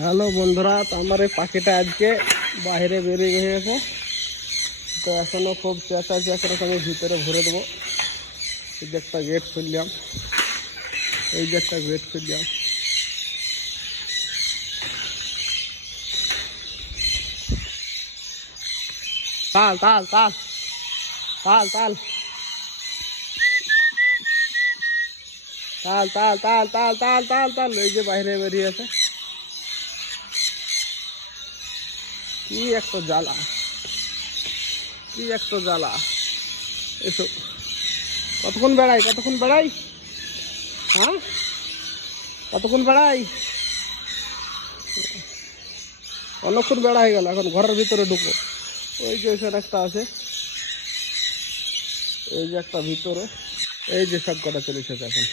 Hello বন্ধুরা, তো আমার এই পাখিটা আজকে বাইরে বেরিয়ে গেছে। তো এখনো খুব চেঁচাচি করে আমি ভিতরে ভরে দেবো। এই যে একটা গেট খুললাম, তাল তাল তাল তাল তাল তাল তাল তাল তাল তাল তাল তাল এই যে বাইরে বেরিয়ে আছে। কি একটা জ্বালা এসব। কতক্ষণ বেড়াই হ্যাঁ, কতক্ষণ বেড়াই, অনেকক্ষণ বেড়া হয়ে গেল। এখন ঘরের ভিতরে ঢুকো। ওই যে এখানে একটা আছে, এই যে একটা ভিতরে, এই যে সব কটা চলে এসেছে এখন।